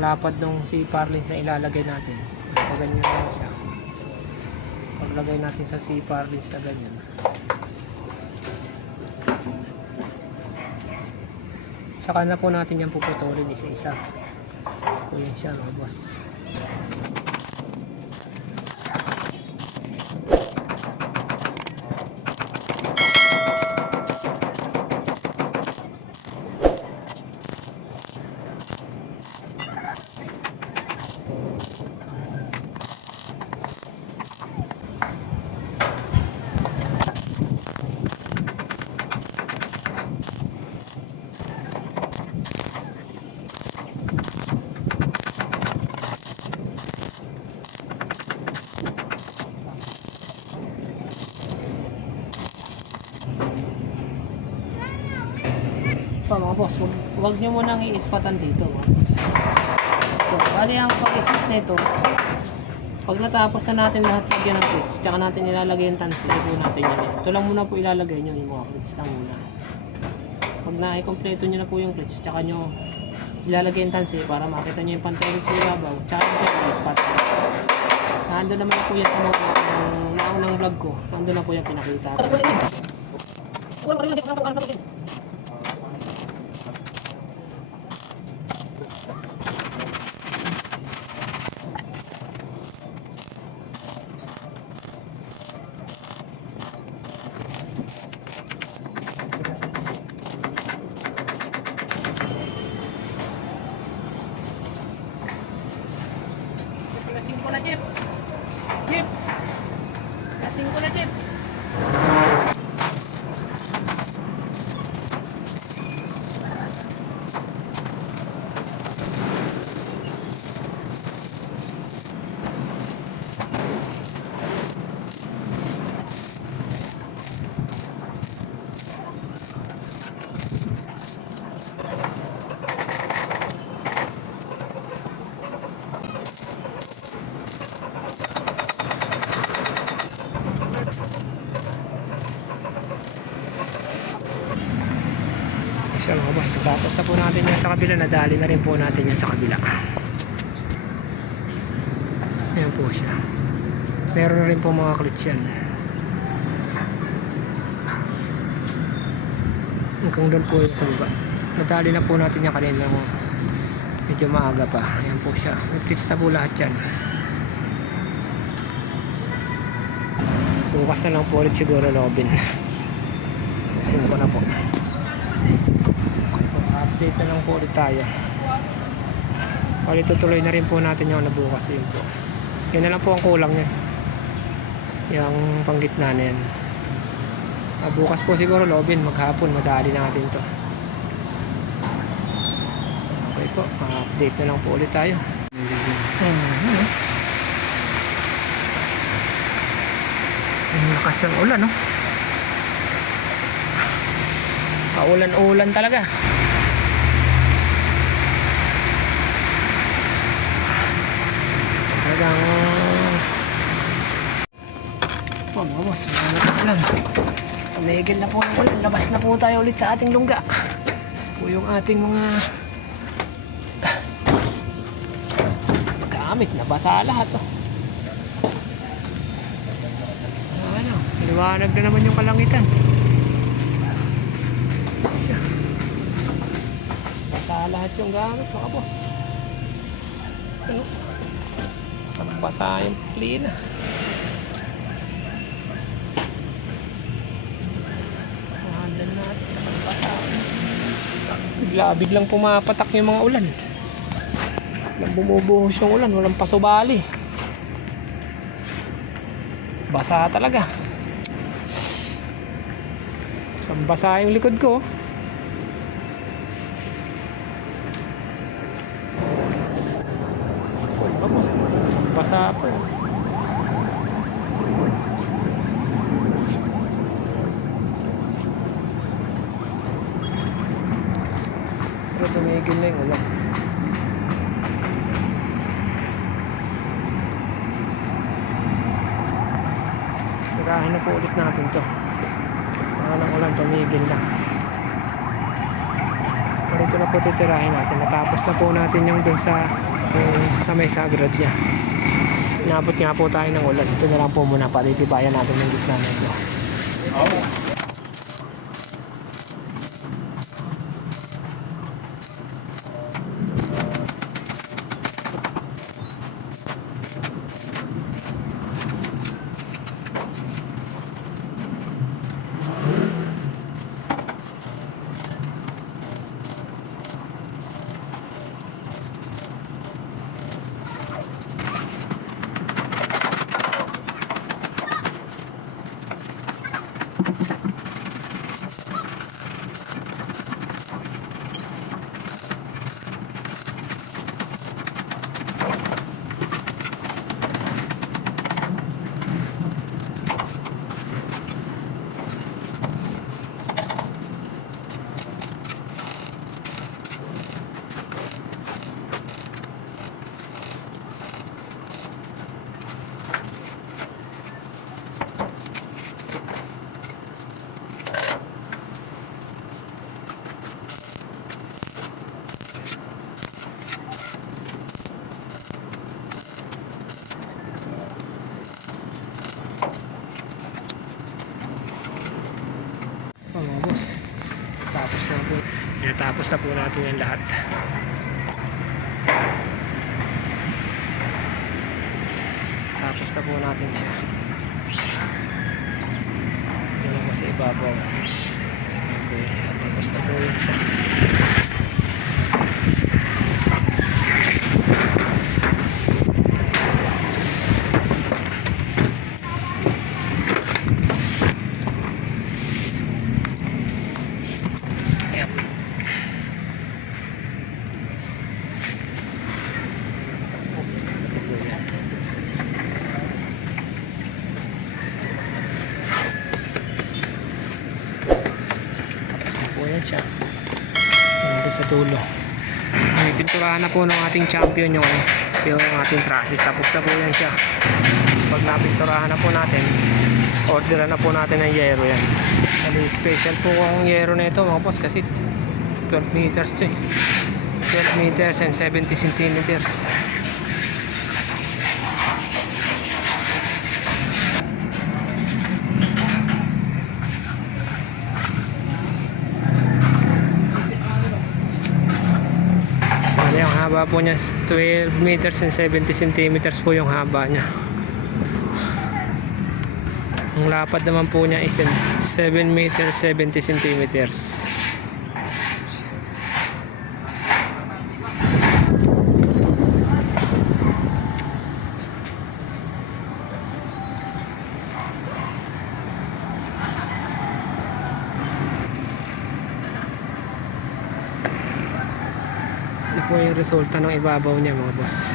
lapad ng CFR lens na ilalagay natin. Ganyan lang siya. Paglagay natin sa CFR lens na ganyan. Saka na po natin yan puputulin isa-isa. O yan siya mga boss. Mga boss, huwag nyo munang i-ispatan dito mga boss. Ito, bali ang pag-ispat nito, pag natapos na natin lahat lagyan ng clips, tsaka natin ilalagay yung tansay po natin yan. Ito lang muna po ilalagay nyo yung mga clips lang muna. Pag na-i-kompleto nyo na po yung clips, tsaka nyo ilalagay yung tansay para makita nyo yung pantay sa ibabaw, tsaka nyo siya i-ispat. Nandun naman po yan sa mga naunang vlog ko, nandun na po yung pinakita ko. Lasing ko na, Jeep. Jeep. Lasing ko na, Jeep. Siya mga boss, tapos na po natin yan sa kabila, nadali na rin po natin yan sa kabila. Ayan po siya, meron na rin po mga clutch yan hanggang doon po yung sa baba. Nadali na po natin yan kanina, medyo maaga pa. Ayan po siya, may clutch na po lahat yan. Bukas na lang po ulit siguro Robin. Kasi ko na po, update na lang po ulit tayo. Ulit tutuloy na rin po natin yung nabukas. Yun po, yun na lang po ang kulang niya, yung panggitna na yan. Bukas po siguro Robin, maghapon madali natin to. Okay po, update na lang po ulit tayo. Ang lakas ng ulan, no? Paulan-ulan talaga. Talagang mga boss, ulan. Tumigil na po ng ulan. Labas na po tayo ulit sa ating lungga. Po yung ating mga gamit, nabasa lahat, oh. Ano, liwanag na naman yung kalangitan. Basa lahat yung gamit mga boss. Ano? Basang-basa yung plina. Mahandan natin, basang-basa. Bigla-biglang pumapatak yung mga ulan. Walang bumubuhos yung ulan, walang pasubali. Basa talaga. Basang-basa yung likod ko. Basa po. Pero tumigil na yung ulan. Sirahin na po ulit natin to. Ng ulan, tumigil na. Ito na po titirahin natin. Natapos na po natin yung dun sa may sagrad niya. Inabot nga po tayo ng ulan. Ito na lang po muna, palitibayan natin ng gitna na ito. Mga boss, tapos na po natin yung lahat. Tapos na po natin siya. Yun lang po sa ibabaw. Okay, tapos na po yun. Yan siya. Nandun sa dulo. May pinturahan na po ng ating champion yung ating trusses. Tapos na po yan siya. Pag napinturahan na po natin, orderan na po natin ng yero yan. Kasi special po ang yero na ito mga boss kasi 12 meters to eh. 12 meters and 70 centimeters. Yung haba po niya 12 meters and 70 centimeters po yung haba niya. Ang lapad naman po niya is 7 meters 70 centimeters. Ito po yung resulta ng ibabaw niya mga boss.